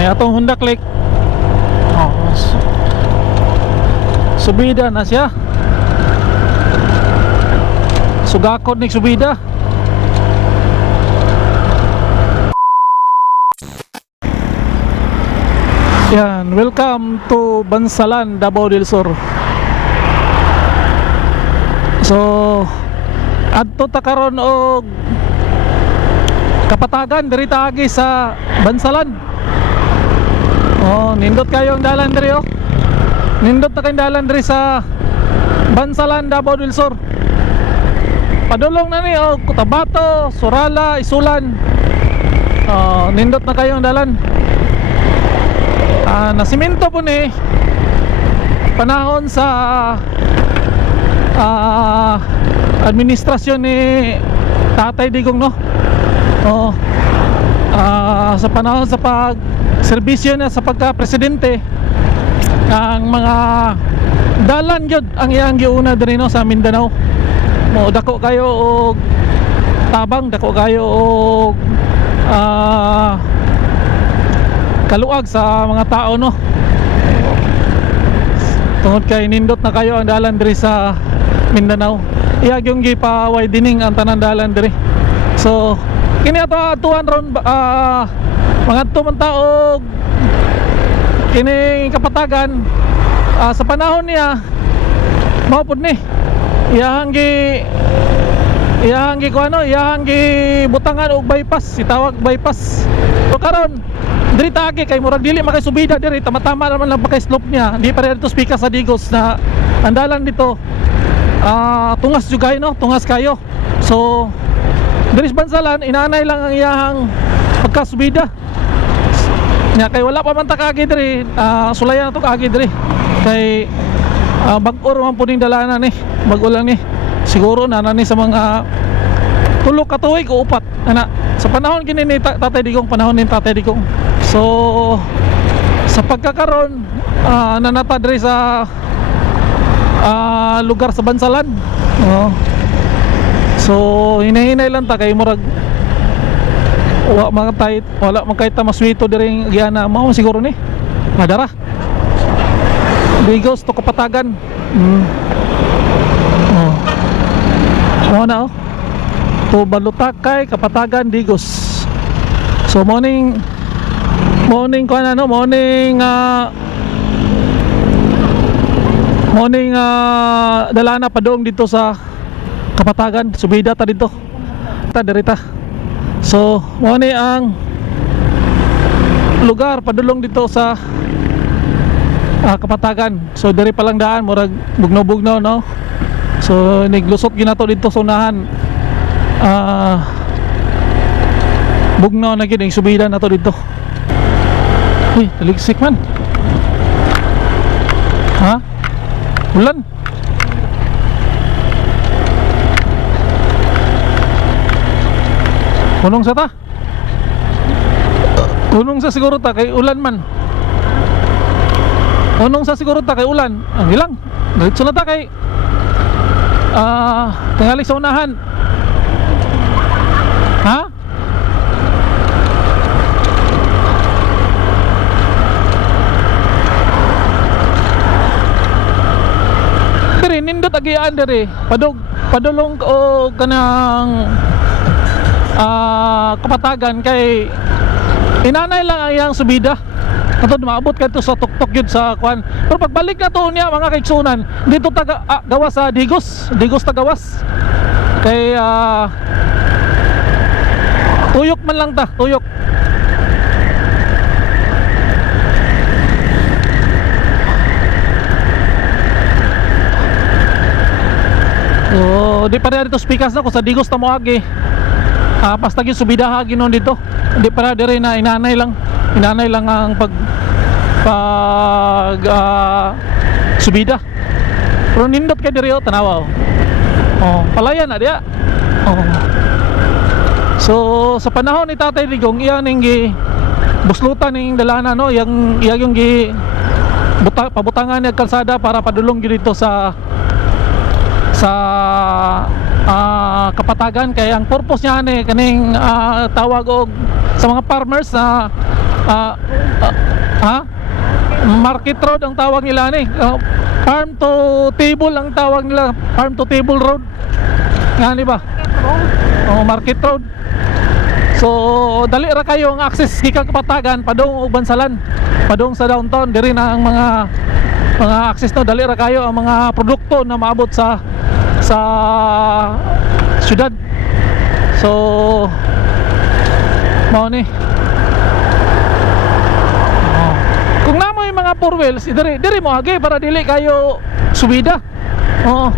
Ay atong Honda Click. Oh, subida na siya. Sugakod ni subida. Yan, welcome to Bansalan, Davao del Sur. So, adto ta karon og Kapatagan diri ta agi sa Bansalan. Oh, nindot kayo ang dalan diri oh. Nindot na kayong dalan diri sa Bansalan, Davao del Sur. Padulong na ni oh, Cotabato, Surala, Isulan. Oh, nindot na kayo ang dalan. Nasimento po ni panahon sa administrasyon ni Tatay Digong, no? Oo. Sa panahon sa pag-serbisyo na sa pagka-presidente, ang mga dalan yun ang iyang giuna din, no, sa Mindanao. Mo dako kayo og tabang, dako kayo og kaluag sa mga tao, no? Tungod kay nindot na kayo ang dalan diri sa Mindanao. Iyag yung gipa-widening ang tanan dalan diri. So kini ato atuan ron mga tuman tao kini Kapatagan sa panahon niya mao pud ni iyang butangan og bypass, itawag bypass. So karon diri taagi kay murag dili makasubida diri, tama-tama naman lang pagka-slope niya. Di pa dito speaker sa Digos na andalan dito. Tungas jugay, no? Tungas kayo. So diri sa Bansalan inaanay lang ang iyang pagkasubida. Nya kay wala pa man ta kaagi diri, sulayan na to kaagi diri. Kay bag-o man po ning dalanan ni. Bag-o lang ni. Siguro na sa mga tulo ka tuig o upat ana sa panahon gini ni Tatay Digong, panahon ni Tatay Digong. So sa pagkakaroon nanata diri sa lugar sa Bansalan. So hinahinay lang ta kay murag wala man kahit ta maswito diri giana mao siguro ni madara Digos to Kapatagan. Mo na oh, to Balutakay, Kapatagan, Digos. So morning ko ano, morning dalana padong dito sa Kapatagan, subida ta dito. Ta dirita. So morning ang lugar padulong dito sa Kapatagan. So diri pa lang daan murag bugno-bugno, no? So niglusot ginato dito sa unahan. Bugnaw na gid ang subida na to dito. Uy, taligsik man. Ha? Ulan. Punong sa ta? Punong sa siguro ta kay ulan man. Punong sa siguro ta kay ulan. Ang ilang. Diretso na ta kay tingali sa unahan. Ha? Diri nindot agian diri. Padulong o kanang Kapatagan kay inanay lang ang iyang subida. Katod maabot kay to sa tuktok yun sa kwan. Pero pagbalik na to niya mga kaigsunan, dito gawas sa Digos ta gawas. Kay tuyok man lang ta, tuyok. So di pa dito speakers na ko sa Digos ta mo agi. Basta gyud subidaha ginon dito. Di para dire na inanay lang ang pag subida. Pero nindot kay dire tanawa. Palayan na dia. So sa panahon ni Tatay Digong iyan ning buslutan ning dalana, no, yung pabutangan ni kalsada para padulong gyud dito sa Kapatagan. Kaya ang purpose niya ni kaning tawag og sa mga farmers na Ah, ha? Market road ang tawag nila ni. Farm to table ang tawag nila. Farm to table road. Ngani ba? Oh, market road. So dali ra kayo ang access gikan Kapatagan padung ug Bansalan. Padung sa downtown diri na ang mga access no, dali ra kayo ang mga produkto na maabot sa syudad. So mao ni. Kung namo yung mga four wheels, diri mo agi para dili kayo subida. Oo.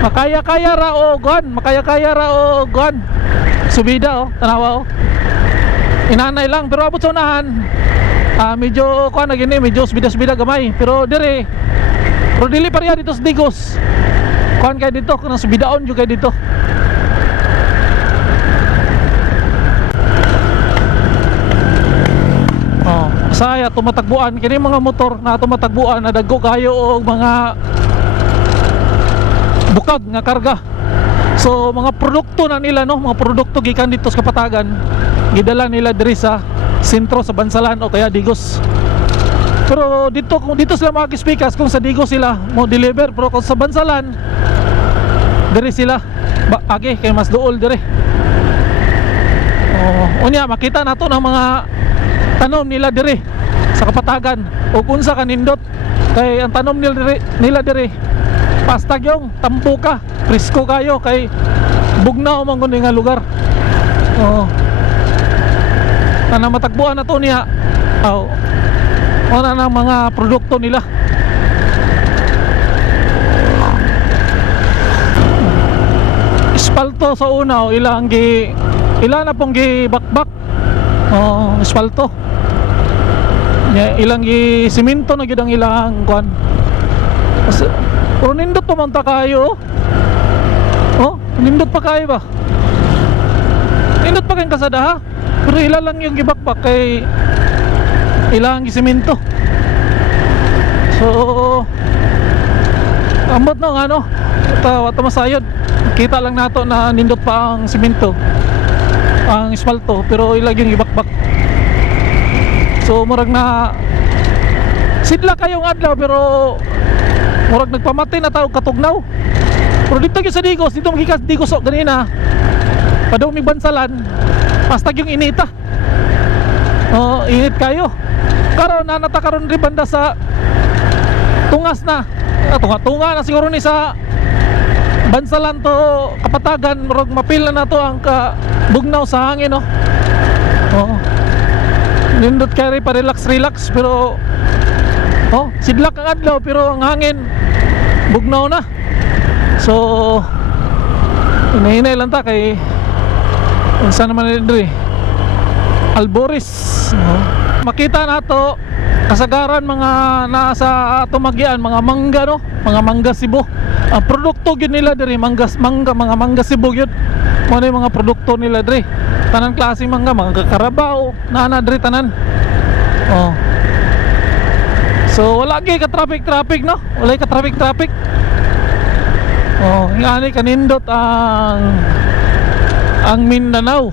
Makaya-kaya ra o guan. Subida tanawa inanay lang pero abot sa unahan. Medyo kuan na gini, medyo subida-subida gamay. Pero diri pariya dito sa Digos. Kuan kay dito, kana subidaon jud kay dito. Saya tumatagbuan kini mga motor na tumatagbuan na dagko kayo og mga bukag nga karga. So mga produkto na nila no, mga produkto gikan dito sa Kapatagan, gidala nila diri sa sentro sa Bansalan o kaya Digos. Pero kung dito sila mag-speakers kung sa Digos sila mo deliver, pero kung sa Bansalan diri sila agi kay mas duol diri. Unya makita nato ng mga tanom nila diri sa Kapatagan o unsa kanindot kay ang tanom nila diri pastag yung tambuka, presko kayo kay bugnaw man kuno nga lugar. Ana matagbuan na to niya. Ona na mga produkto nila. Espalto sa una ilang na pong gibakbak. Espalto. Ilang simento na gid ang ilang kuan. Pero nindot pa man ta kayo. Nindot pa kayo ba? Nindot pa kayong kasada ha? Pero ilan lang yung gibakbak kay ilang simento. So ambot no nga no. Wata masayod. Kita lang nato na nindot pa ang simento, ang espalto, pero ilang yung gibakbak. So murag na sidla kayong adlaw pero murag nagpamatay na tao katugnaw. Pero dito sa Digos, dito magikas Digos ganina padung mi Bansalan pastag yung inita. Init kayo karon nanata karon ri banda sa tungas na tunga na siguro ni sa Bansalan to Kapatagan, murag mapil na nato ang bugnaw sa hangin no. Nindot kay pa relax pero sidlak ang adlaw pero ang hangin bugnaw na. So hinahinay lang ta kay unsa naman diri Alboris. Makita nato kasagaran mga nasa tumagyan mga mangga no, mga mangga Cebu. Ang produkto gyud nila diri mga mangga Cebu gyud. Mo yung mga produkto nila diri. Tanan klaseng mangga, mga Carabao, na diri tanan. So wala gyud ka traffic no? Wala ka traffic. Ngani kanindot ang Mindanao.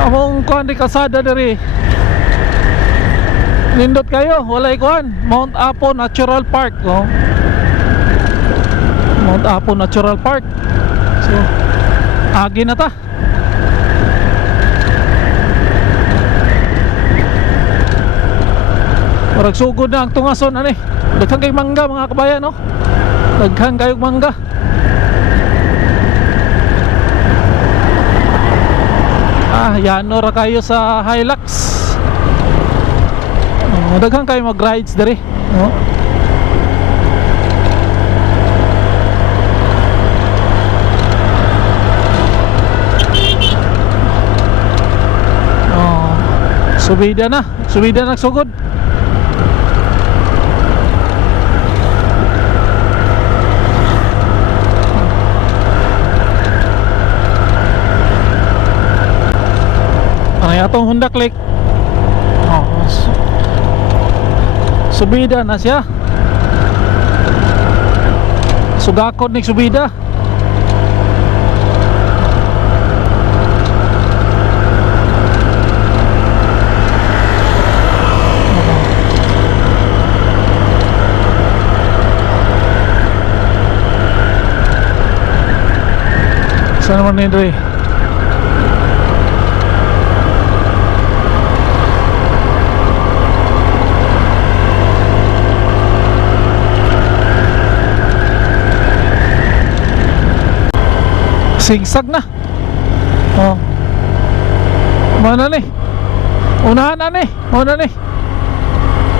Among kuan di kalsada diri. Nindot kayo, walay kuan. Mount Apo Natural Park. Mount Apo Natural Park. So agi na ta. Murag sugod na ang tungason ani. Daghang kay mangga mga kabayan no. Daghang kayog mangga. Yano ra kayo sa Hilux. Daghang kayo mag-rides diri, no? Subida na sugod. Atong Honda Click. Subida na siya. Sugakod ni subida. Saan naman ni Dre? Sigsag na. Oh. Mana ni? Unahan na ni. Mana ni?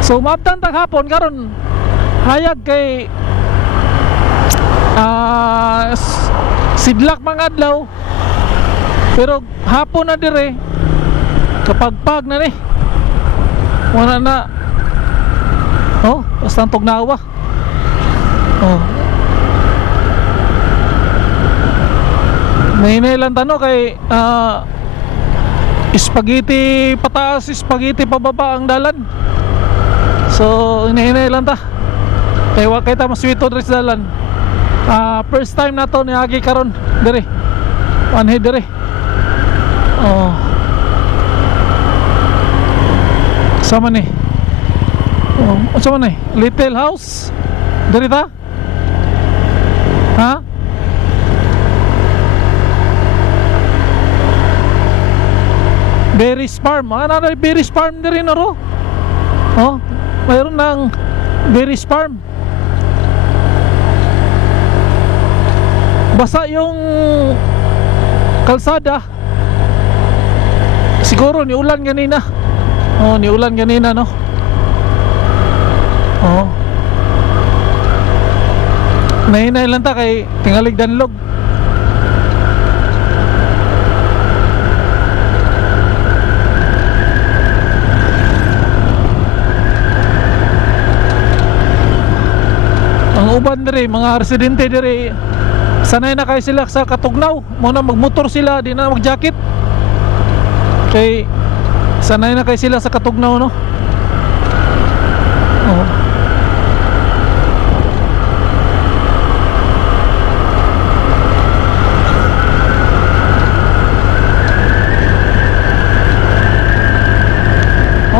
So umabtan tag hapon karon hayag kay sidlak mga adlaw. Pero hapon na dire kapagpag na ni. Wala na. Oh, basta ang tugnawa. Oh. Nahinailan tano kay spaghetti pataas, spaghetti pababa ang dalan. So hinahinailan ta kay wa kay ta maswito diri sa dalan. First time na to niagi karon diri. One head diri. Oh. Sama ni. Oh, sama ni. Little house. Diri ta? Ha? Berries Farm. Ano na Berries Farm din rin ro? Oh, mayroon ng Berries Farm. Basa yung kalsada. Siguro ni ulan ganina. Oh, ni ulan ganina no. Oh. Nahinay lang ta kay tingalig danlog. Uban diri mga residente diri sanay na kay sila sa katugnaw muna magmotor sila di na magjacket kay sanay na kay sila sa katugnaw no. Oh.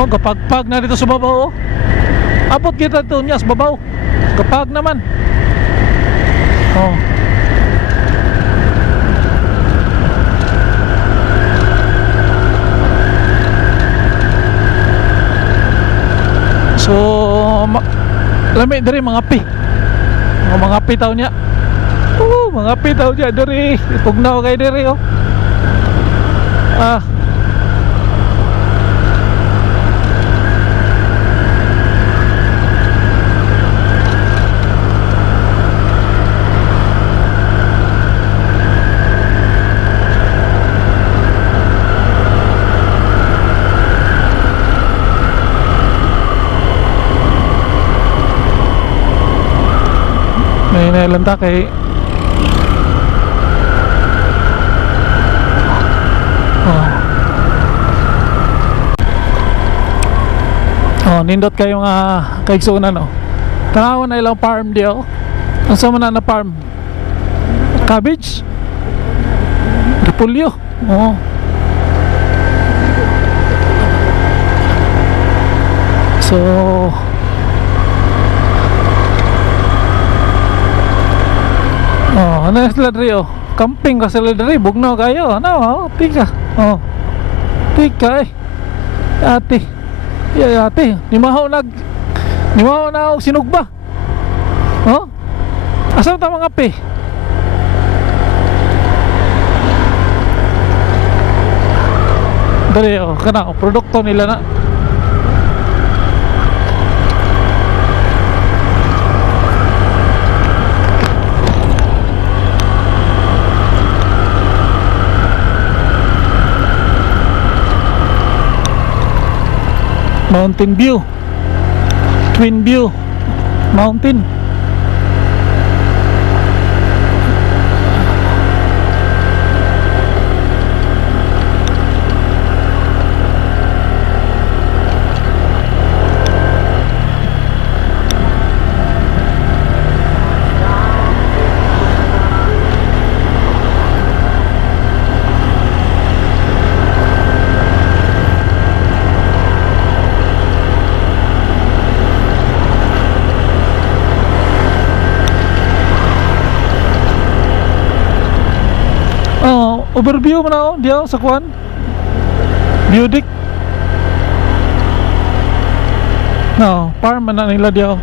Oh, gapagpag na dito sa babaw oh. Abot kita dito niya sa babaw. Kapag naman. Oh. So lami diri mga pi. Mga pi taw niya. Mga pi taw niya diri. Tugnaw kay diri oh. Nahihinailan ta kay nindot kayo nga kaigsunan no. Tanawan na ilang farm di oh. Ang sama na farm cabbage, repolyo. Oh. So ano yung sila diri oh. Camping ka sila diri. Bugnaw kayo. Ano oh. Tika. Oh. Tika eh. Ate. Ate. Nimahaw na og sinugba. Oh. Asa ta mga pe? Dali oh. Kana oh. Produkto nila na. Mountain View, Twin View Mountain. Overview mo na oh, diyaw sa kuan. View deck. No, farm man na nila diyaw.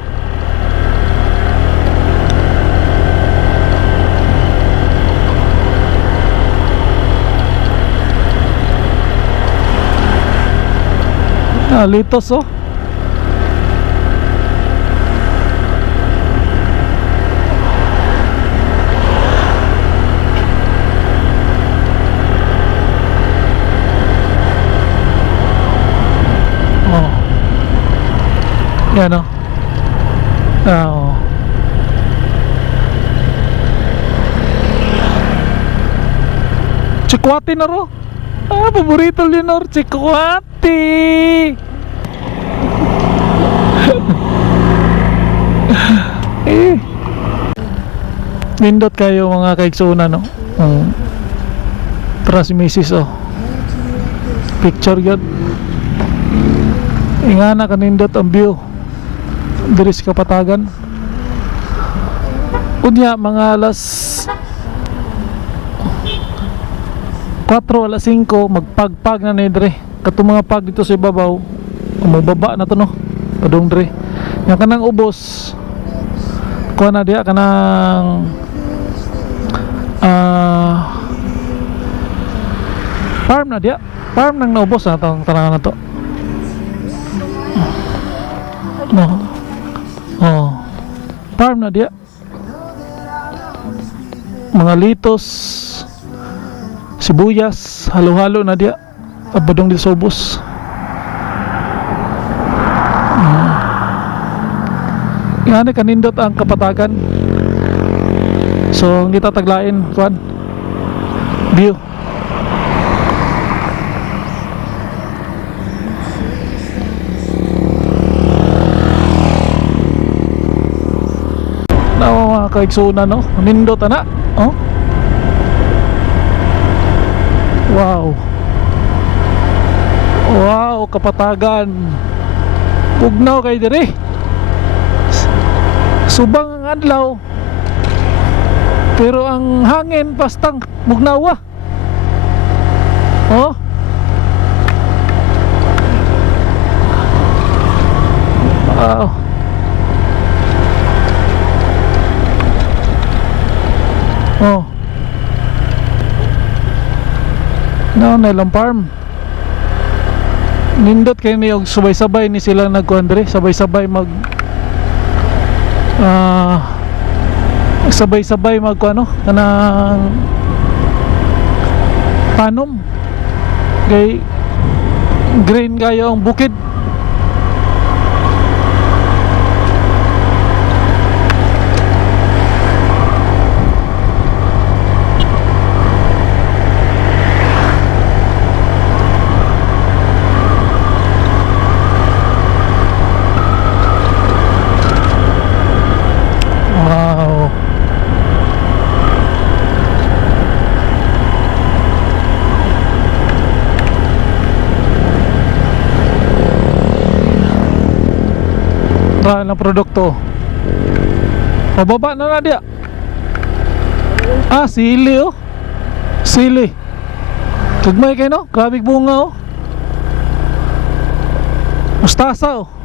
Litos oh. Yan o. Oo. Chikwati na ro. Paborito Leonor, chikwati. Nindot kayo mga kaiksuna no. Tara si Mrs. oh. Picture yun. Ingana kanindot ang view diri sa Kapatagan. Unya mga alas 4 alas 5 magpagpag na ni dire. Katong mga pag dito sa ibabaw umababa na to no. Padung dire. Yang kanang ubos kuha na diya kanang farm na diya. Farm nang naubos na itong tanangan na to. No. Oh. Farm na diya. Mga litos, sibuyas, halo-halo na diya. Abadong di sobos. Yan kanindot ang Kapatagan. So hindi tataglain kuan. View. Kaiksuna no, nindot na oh. Wow, Kapatagan. Bugnaw kay dire. Subang ang adlaw. Pero ang hangin pastang bugnaw ah. Oh. Wow. Oh. No, nilang farm. Nindot kayo niyo sabay-sabay ni sila nagkuandre, sabay-sabay sabay-sabay magkuano kanang panom. Kay green kayo ang bukid. Ng produkto. Pababa na na dia. Sili oh. Sili. Tugmay kayo no? Grabig bunga oh. Mustasa oh.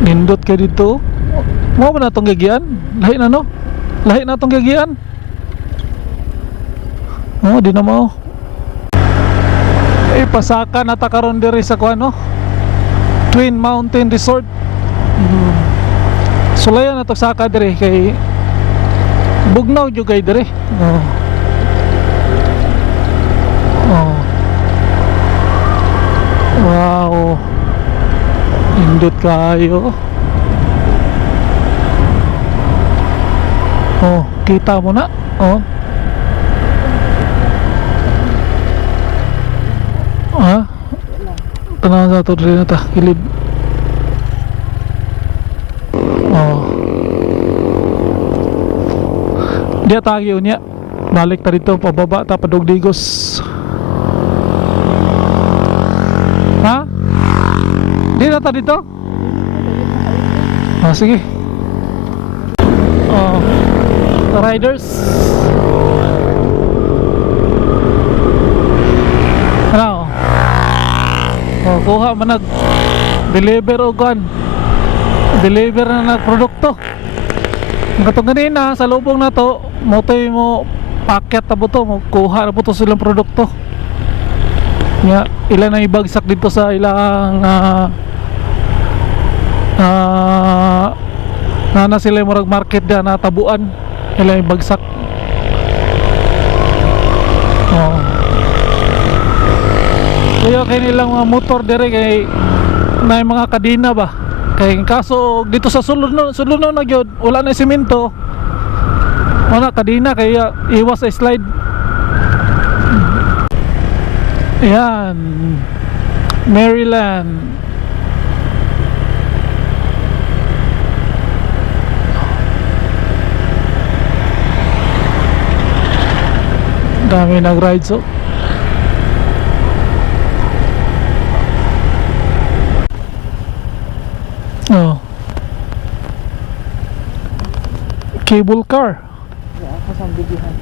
Nindot kayo dito. Mo ba na itong gagian? Lahi na no? Lahi na itong gagian. Oh, di na mo. Pasaka na takaron diri sa kuan no? Twin Mountain Resort. Sulayan na to saka diri kay bugnaw jud kay diri. Oh. Oh. Wow. Indot kayo. Oh, kita mo na. Oh. Tanang sa to rin na ta, kilid. Oh. Di atagi unya. Balik ta dito pababa ta padog Digos. Ha? Di na ta dito? Ah, sige. Oh, riders. Ano? Oh, kuha man nag deliver o kan. Deliver na nag produkto. Ang katong ganina sa lubong na to, motoy mo paket na po to, kuha na po to silang produkto. Nga, ilan ang ibagsak dito sa ilang na sila yung murag market dyan na tabuan, ilan ibagsak. Oh. Kaya kayo nilang mga motor dire kay may mga kadina ba, kay kaso dito sa sulod na gyud wala na semento, wala kadina kaya iwas sa slide. Ayan, Maryland. Dami nag-ride so. Oh. Cable car. Ya, ako sa bidihan.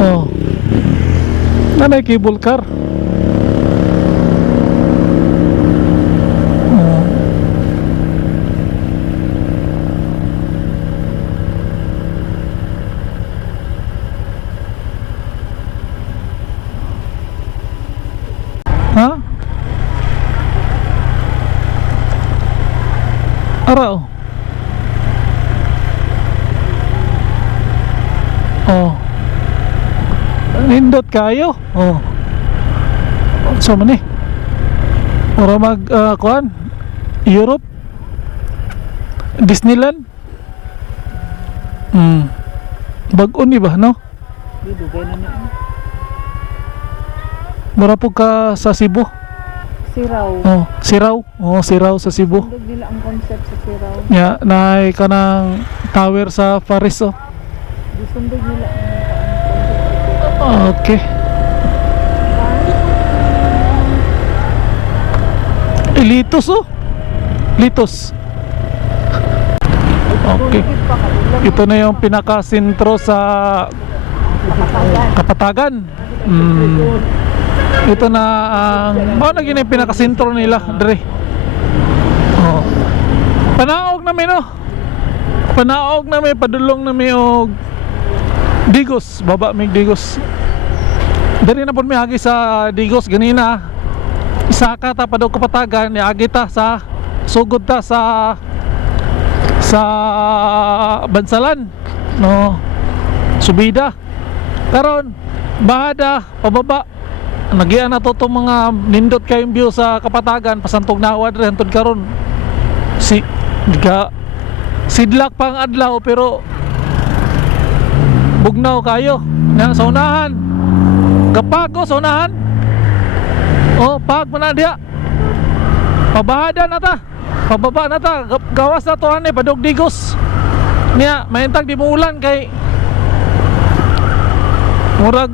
Oh. Nanay cable car. Oh. Ha? Araw. Oh. Nindot kayo. Oh. So man eh. Ora mag kuan Europe, Disneyland. Bag-o ni ba no? Dugay na niya. Mura po ka sa Cebu. Siraw. Oh, Siraw. Oh, Siraw sa Cebu. Sundog nila ang concept sa Siraw. Ya, naay ka ng tower sa Paris oh. Sundog nila ang concept sa Siraw. Okay. Litos oh. Litos. Okay. Ito na yung pinaka-sentro sa Kapatagan. Ito na ang na gini pinaka-sentro nila dire. Oh. Panaog namin oh. Panaog namin, padulong namin og Digos, baba mig Digos. Dari na pud mi agi sa Digos ganina. Isa ka ta padog Kapatagan, niagi ta sa sugod ta sa Bansalan. No. Subida. Karon bahada pababa. Nagian na to mga nindot kayong view sa Kapatagan, pasantog nawad rin hantod karon. Sidlak pang adlaw pero bugnaw kayo. Nga sa unahan. Gapago sa unahan. Oh, pag man na diha. Pabahada na ta. Pababa na ta. Gawas na to ani padog Digos. Niya, mahintag di mo ulan kay murag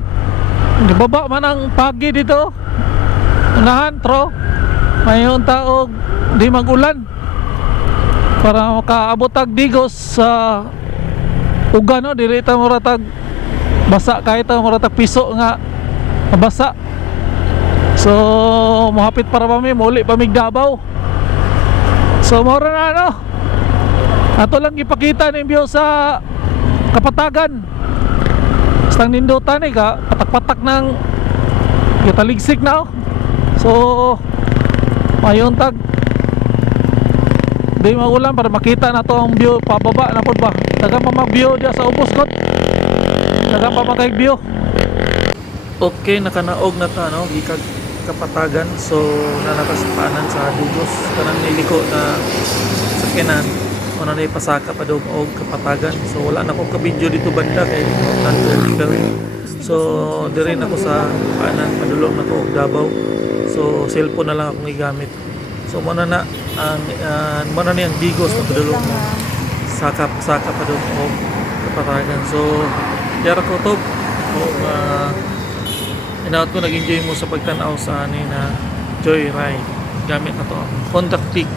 di baba man ang pagi dito. Unahan tro. Mayon ta og di magulan. Para makaabot tag Digos sa ugan no, dili ta muratag basa kahit ta muratag piso nga mabasa. So mohapit para kami muli pamig Davao. So mora na no. Ato lang ipakita ning view sa Kapatagan. Stang nindutan eh ka patak-patak ng kitaligsik na oh. So mayon tag di magulan para makita na to ang view pababa na po ba. Dagang pa mag-view diya sa ubos kot. Dagang pa mag-view. Okay, nakanaog na ta no, gikag Kapatagan. So nanakasapanan sa Digos kanang niliko na sakyanan. Ano na ipasaka pa daw og Kapatagan. So wala na ko ka video dito banda kay non-vertical. So dire na ko sa kanan padulong na ko og Davao. So cellphone na lang akong igamit. So muna na ang muna na yung Digos na padulong Lang, mo. Saka pa doon o kapatagan. So yara ko to kung inaot ko nag-enjoy mo sa pagtanaw sa ani na Joyride gamit na to Honda Click